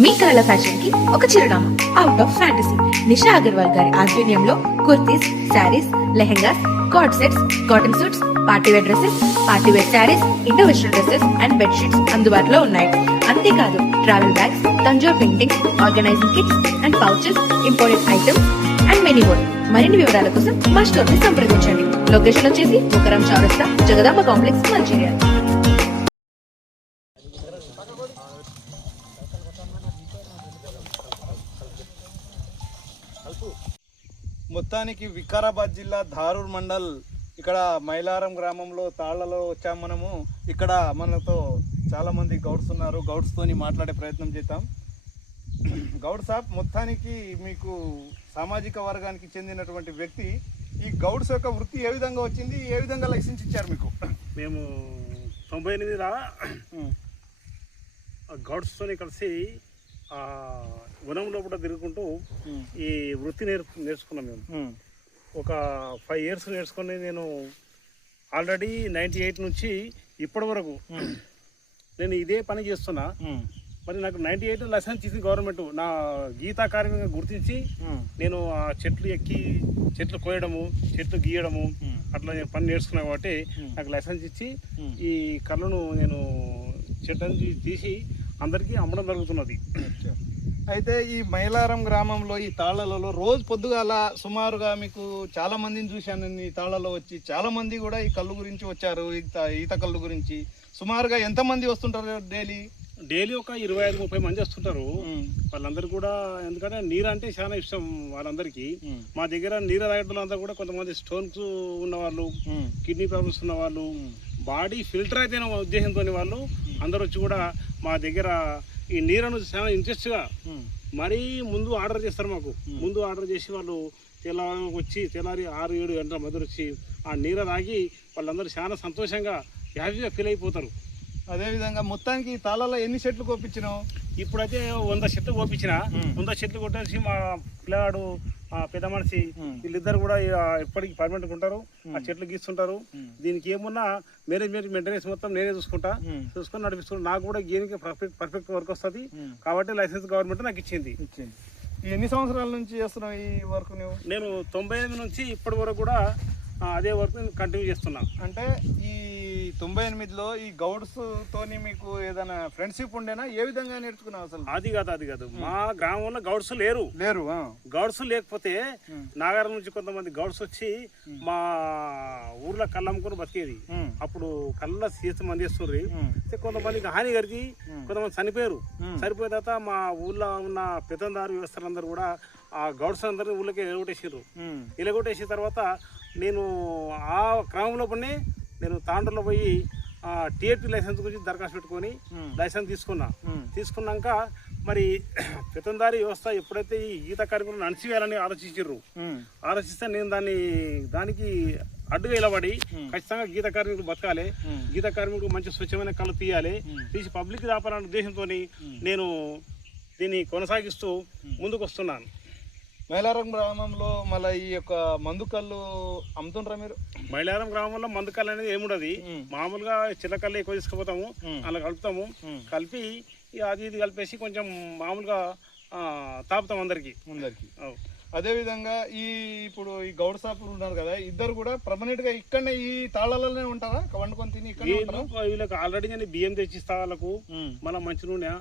మీ కళల ఫ్యాషన్ కి ఒక చిరునామా out of fantasy. Nisha Agarwal గారి ఆధ్వర్యంలో kurtis, saris, lehengas, co-ord sets, cotton suits, partywear dresses, partywear saris, Indo western dresses and bedsheets అందుబాటులో ఉన్నాయి. అంతేకాదు travel bags, Tanjore paintings, organising kits and pouches, imported items and many more. మరిన్ని వివరాల కోసం మా స్టోర్ ని సంప్రదించండి. లొకేషన్ వచ్చేసి ముకరం చౌరస్తా, జగదాంబ కాంప్లెక్స్, మంచిర్యాల. మొత్తానికి వికారాబాద్ జిల్లా ధారూర్ మండల్ ఇక్కడ మైలారం గ్రామంలో తాళ్లలో వచ్చాము మనము. ఇక్కడ మనతో చాలామంది గౌడ్స్ ఉన్నారు. గౌడ్స్తోని మాట్లాడే ప్రయత్నం చేద్దాం. గౌడ్ సాబ్, మొత్తానికి మీకు సామాజిక వర్గానికి చెందినటువంటి వ్యక్తి. ఈ గౌడ్స్ యొక్క వృత్తి ఏ విధంగా వచ్చింది, ఏ విధంగా లైసెన్స్ ఇచ్చారు మీకు? మేము 98రా గౌడ్స్తోని కలిసి వనంలో కూడా తిరుగుకుంటూ ఈ వృత్తి నేర్చుకున్నాం. మేము ఒక 5 years నేర్చుకుని నేను ఆల్రెడీ 98 నుంచి ఇప్పటి వరకు నేను ఇదే పని చేస్తున్నా. మరి నాకు 98 లైసెన్స్ ఇచ్చింది గవర్నమెంట్. నా గీతా కార్మికంగా గుర్తించి నేను ఆ చెట్లు ఎక్కి చెట్లు కోయడము, చెట్లు గీయడము అట్లా నేను పని నేర్చుకున్నాను. కాబట్టి నాకు లైసెన్స్ ఇచ్చి ఈ కళ్ళను నేను చెట్లను తీసి అందరికీ అమ్మడం జరుగుతున్నది. అయితే ఈ మైలారం గ్రామంలో ఈ తాళ్లలో రోజు పొద్దుగాల సుమారుగా మీకు చాలా మందిని చూశాను. ఈ తాళ్లలో వచ్చి చాలా మంది కూడా ఈ కళ్ళు గురించి వచ్చారు. ఈత కళ్ళు గురించి సుమారుగా ఎంతమంది వస్తుంటారు డైలీ ఒక 25-30 మంది వస్తుంటారు. వాళ్ళందరూ కూడా ఎందుకంటే నీరు అంటే చాలా ఇష్టం వాళ్ళందరికీ. మా దగ్గర నీరు తాగేటంతా కూడా కొంతమంది స్టోన్స్ ఉన్న వాళ్ళు, కిడ్నీ ప్రాబ్లమ్స్ ఉన్న వాళ్ళు, బాడీ ఫిల్టర్ అయితే ఉద్దేశంతో వాళ్ళు అందరూ వచ్చి కూడా మా దగ్గర ఈ నీరును చాలా ఇంట్రెస్ట్గా మరీ ముందు ఆర్డర్ చేస్తారు. మాకు ముందు ఆర్డర్ చేసి వాళ్ళు తెల్లారి 6-7 గంటల మధ్య వచ్చి ఆ నీరు తాగి వాళ్ళందరూ చాలా సంతోషంగా హ్యాపీగా ఫీల్ అయిపోతారు. అదేవిధంగా మొత్తానికి ఈ తాళాలో ఎన్ని చెట్లు కోపించినావు? ఇప్పుడైతే 100 చెట్లు కోపించిన. 100 చెట్లు కొట్టేసి మా పిల్లవాడు, పెద్ద మనిషి వీళ్ళిద్దరు కూడా ఎప్పటికీ పర్మనెంట్గా ఉంటారు. ఆ చెట్లు గీస్తుంటారు. దీనికి ఏమున్నా మెయింటెనెన్స్ మొత్తం నేనే చూసుకొని నడిపిస్తున్నాను. నాకు కూడా గీనికి పర్ఫెక్ట్ వర్క్ వస్తుంది. కాబట్టి లైసెన్స్ గవర్నమెంట్ నాకు ఇచ్చింది. ఎన్ని సంవత్సరాల నుంచి చేస్తున్నావు ఈ వర్క్ నువ్వు? నేను 98 నుంచి ఇప్పటి వరకు కూడా అదే వర్క్ కంటిన్యూ చేస్తున్నా. అంటే ఈ 98లో ఈ గౌడ్స్ తోని మీకు ఏదైనా ఫ్రెండ్షిప్ ఉండేనా? ఏ విధంగా నేర్చుకున్నావు అసలు? అది కాదు మా గ్రామంలో గౌడ్స్ లేరు. గౌడ్స్ లేకపోతే నాగారం నుంచి కొంతమంది గౌడ్స్ వచ్చి మా ఊర్లో కళ్ళు అమ్ముకుని బతికేది. అప్పుడు కళ్ళ చేసి మంది వేస్తుండ్రి. కొంతమందికి హాని కలిగి కొంతమంది చనిపోయారు. చనిపోయిన తర్వాత మా ఊర్లో ఉన్న పెత్తందారు వ్యవస్థలందరూ కూడా ఆ గౌడ్స్ అందరినీ ఊళ్ళకి ఎలగొట్టేసారు. ఎలగొట్టేసిన తర్వాత నేను ఆ క్రమంలో పడి నేను తాండ్రలో పోయి టీఎఫ్టీ లైసెన్స్ గురించి దరఖాస్తు పెట్టుకొని లైసెన్స్ తీసుకున్నాక మరి పెత్తందారి వ్యవస్థ ఎప్పుడైతే ఈ గీత కార్యక్రమం అణచివేయాలని ఆలోచిస్తే నేను దానికి అడ్డుగా నిలబడి ఖచ్చితంగా గీత కార్మికులు బతకాలి, గీత కార్మికులు మంచి స్వచ్ఛమైన కళ్ళు తీసి పబ్లిక్ రాపాలనే ఉద్దేశంతో నేను దీన్ని కొనసాగిస్తూ ముందుకు వస్తున్నాను. మైలారం గ్రామంలో మళ్ళీ ఈ యొక్క మందు కళ్ళు అమ్ముతుంటారా మీరు? మైలారం గ్రామంలో మందు కళ్ళు అనేది ఏముండదు. మామూలుగా చిల్లకళ్ళు ఎక్కువ తీసుకుపోతాము, అలా కలుపుతాము. కలిపి అది ఇది కలిపేసి కొంచెం మామూలుగా తాపుతాం అందరికి. అదేవిధంగా ఇప్పుడు ఈ గౌడ్ సాపులు ఉన్నారు కదా, ఇద్దరు కూడా పర్మనెంట్ గా ఇక్కడనే ఈ తాళాలలోనే ఉంటారా? వండుకొని తిని వీళ్ళకి ఆల్రెడీ నేను బియ్యం తెచ్చిస్తా. వాళ్ళకు మన మంచి నూనె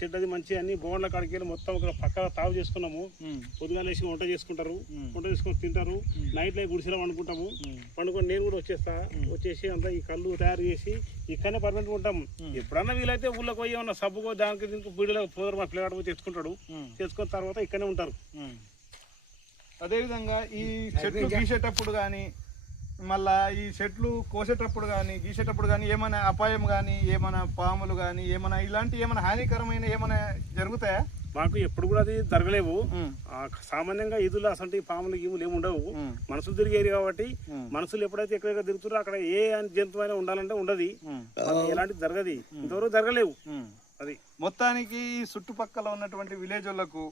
చెడ్డది మంచి అన్ని బోన్ల కాడికి మొత్తం ఒక పక్కన తావు చేసుకున్నాము. పొద్దుగా లేచి వంట చేసుకుంటారు, వంట చేసుకొని తింటారు. నైట్ లో గుడిసెలో వండుకుంటాము. వండుకొని నేను కూడా వచ్చేసి అంతా ఈ కళ్ళు తయారు చేసి ఇక్కడనే పర్మనెంట్ ఉంటాము. ఎప్పుడన్నా వీలైతే ఊళ్ళకి పోయి ఏమన్నా సబ్బుకో దానికి దీనికి బీడులో పోదరు మా పిల్లగాడు పోయి తెచ్చుకుంటాడు. తెచ్చుకున్న తర్వాత ఇక్కడనే ఉంటారు. అదేవిధంగా ఈ చెట్లు గీసేటప్పుడు కానీ మళ్ళా ఈ చెట్లు కోసేటప్పుడు కానీ గీసేటప్పుడు కానీ ఏమైనా అపాయం కానీ ఏమైనా పాములు కానీ ఏమైనా ఇలాంటి ఏమైనా హానికరమైన ఏమైనా జరుగుతాయా? మాకు ఎప్పుడు కూడా అది జరగలేవు. సామాన్యంగా ఈదులు అసలు పాములు గీములు ఏమి ఉండవు. మనుషులు తిరిగేది కాబట్టి మనుషులు ఎప్పుడైతే ఎక్కడెక్కడ తిరుగుతారో అక్కడ ఏ జంతువు అయినా ఉండాలంటే ఉండదు. ఎలాంటి జరగదు, ఇంతవరకు జరగలేవు. అది మొత్తానికి చుట్టుపక్కల ఉన్నటువంటి విలేజ్ వాళ్ళకు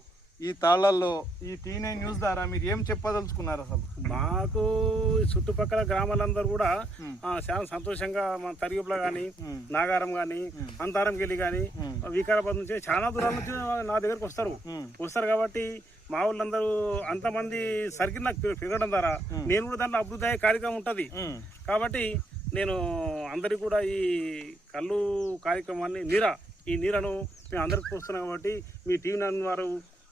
ఈ తాళ్ళల్లో ఈ T9 న్యూస్ ద్వారా మీరు ఏం చెప్పదలుచుకున్నారు అసలు? మాకు ఈ చుట్టుపక్కల గ్రామాలందరూ కూడా చాలా సంతోషంగా మన తరిగిపుల కానీ, నాగారం కానీ, అంతారంకెళ్ళి కానీ, వికారాబాద్ నుంచి చాలా దూరాల నుంచి నా దగ్గరకు వస్తారు కాబట్టి మా వాళ్ళందరూ అంతమంది సర్కిల్ నాకు పెరగడం ద్వారా నేను కూడా దాంట్లో అభివృద్ధి అయ్యే కార్యక్రమం ఉంటుంది. కాబట్టి నేను అందరికీ కూడా ఈ కళ్ళు కార్యక్రమాన్ని ఈ నీరను మేము అందరికి పోస్తున్నాం కాబట్టి మీ T9 వారు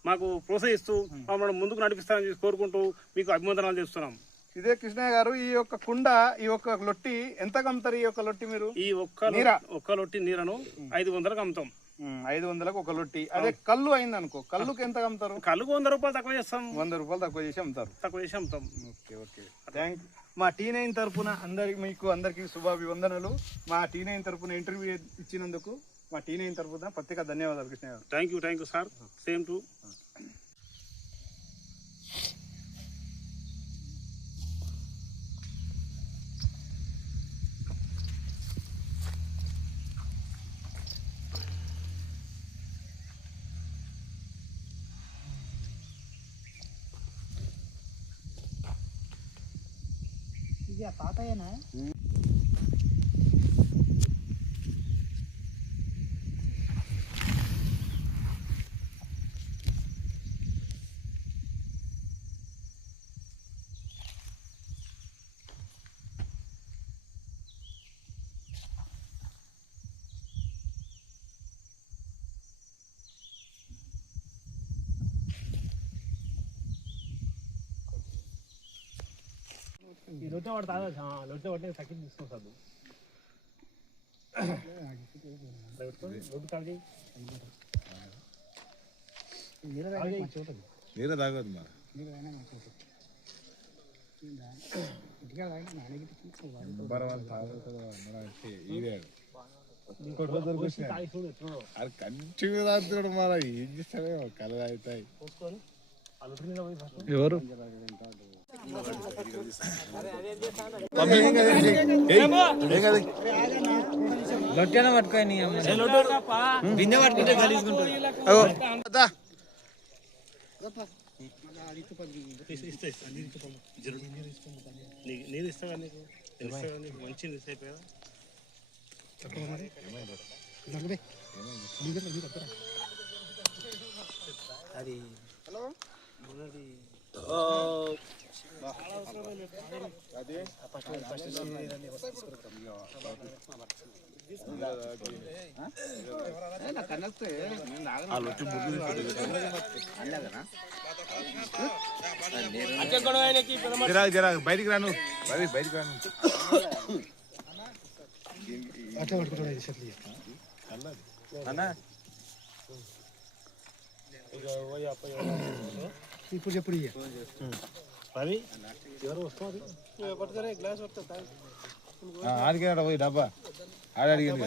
మాకు ప్రోత్సహిస్తూ మమ్మల్ని ముందుకు నడిపిస్తారని కోరుకుంటూ మీకు అభినందనలు చేస్తున్నాం. ఇదే కృష్ణయ్య గారు, ఈ యొక్క కుండ, ఈ యొక్క లొట్టి ఎంత కమ్ముతారు? ఈ యొక్క లొట్టి మీరు ఈ ఒక్క లొట్టి నీరను 500కు అమ్ముతాం. 500కు ఒక లొట్టి. అదే కళ్ళు అయింది అనుకో, కళ్ళుకి ఎంత కమ్ముతారు? కళ్ళుకు 100 రూపాయలు తక్కువ చేస్తాం. 100 రూపాయలు తక్కువ చేసి అమ్ముతారు. Okay thank you. మా T9 తరఫున అందరికీ శుభాభివందనలు. మా T9 తరఫున ఇంటర్వ్యూ ఇచ్చినందుకు మా T9 తరఫున ప్రత్యేక ధన్యవాదాలు కృష్ణ గారు. Thank you sir. Same to. ఇది తాతయ్యనా? ఈ లొట్టె వాడు తాగొచ్చు. లొట్టె పట్టే తగ్గి తీసుకొస్తాడు. నీరు తాగదు మరి. అది కంటిన్యూ తాగుతాడు మరి. ఏం చేస్తాడే కళ్ళు తాగుతాయి. ఎవరు లొట్టెన పట్టుకొని బిందె పట్టుకుంటే గలీజుకుంటుంది. నీరు ఇస్తావా? నీకు మంచి నీరు అయిపోయా. అది బయటికి రాను, బయటికి రాను. ఇప్పుడు చెప్పుడు ఆడికి పోయి డబ్బా ఆడ అడిగింది.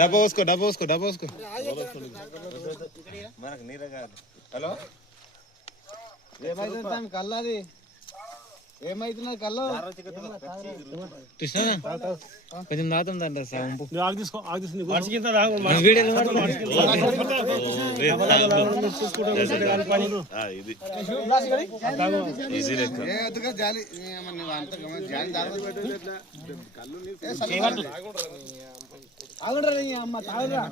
డబ్బా పోసుకో. మనకు నీరే కాదు. హలో, ఏమైతుంది కళ్ళది? ఏమైతున్నది కళ్ళు? కృష్ణ కొంచెం తాగుతుందంట సాంపు. అమ్మ తాగురా.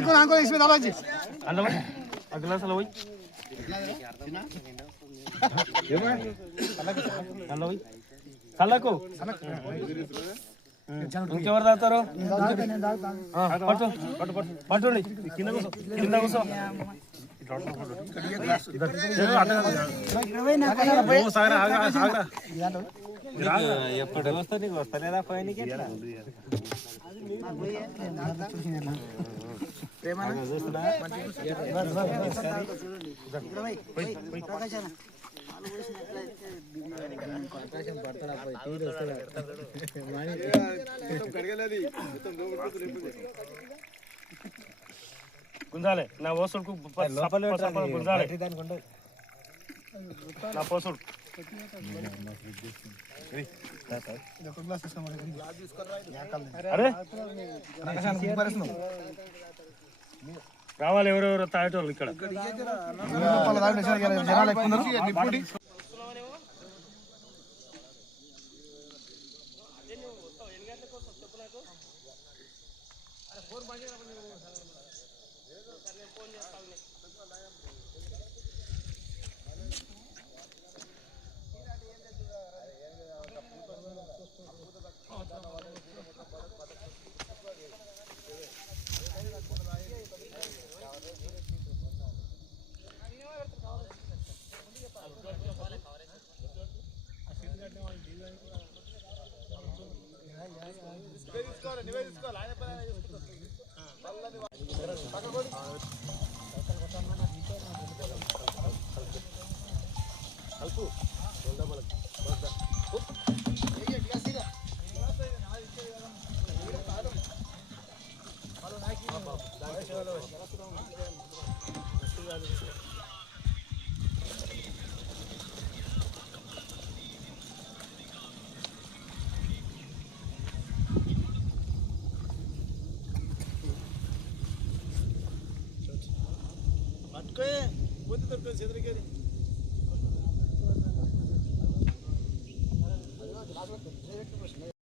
ఇప్పుడు ఆంకో इसमें डालो जी. अगला साल वही సలకు ఇంకెవరు తాగుతారు? పట్టు కింద కూర్చో. ఎప్పుడు వస్తా నీకు వస్తలేదా పైనకి? గుంజాలే నా పోసుడుకు గుంజాలే నా పోసుడు అరే రావాలి ఎవరెవరు తాగేటోళ్ళు ఇక్కడ జనాలు ఎక్కువ ఉన్నారు. చెదరికేది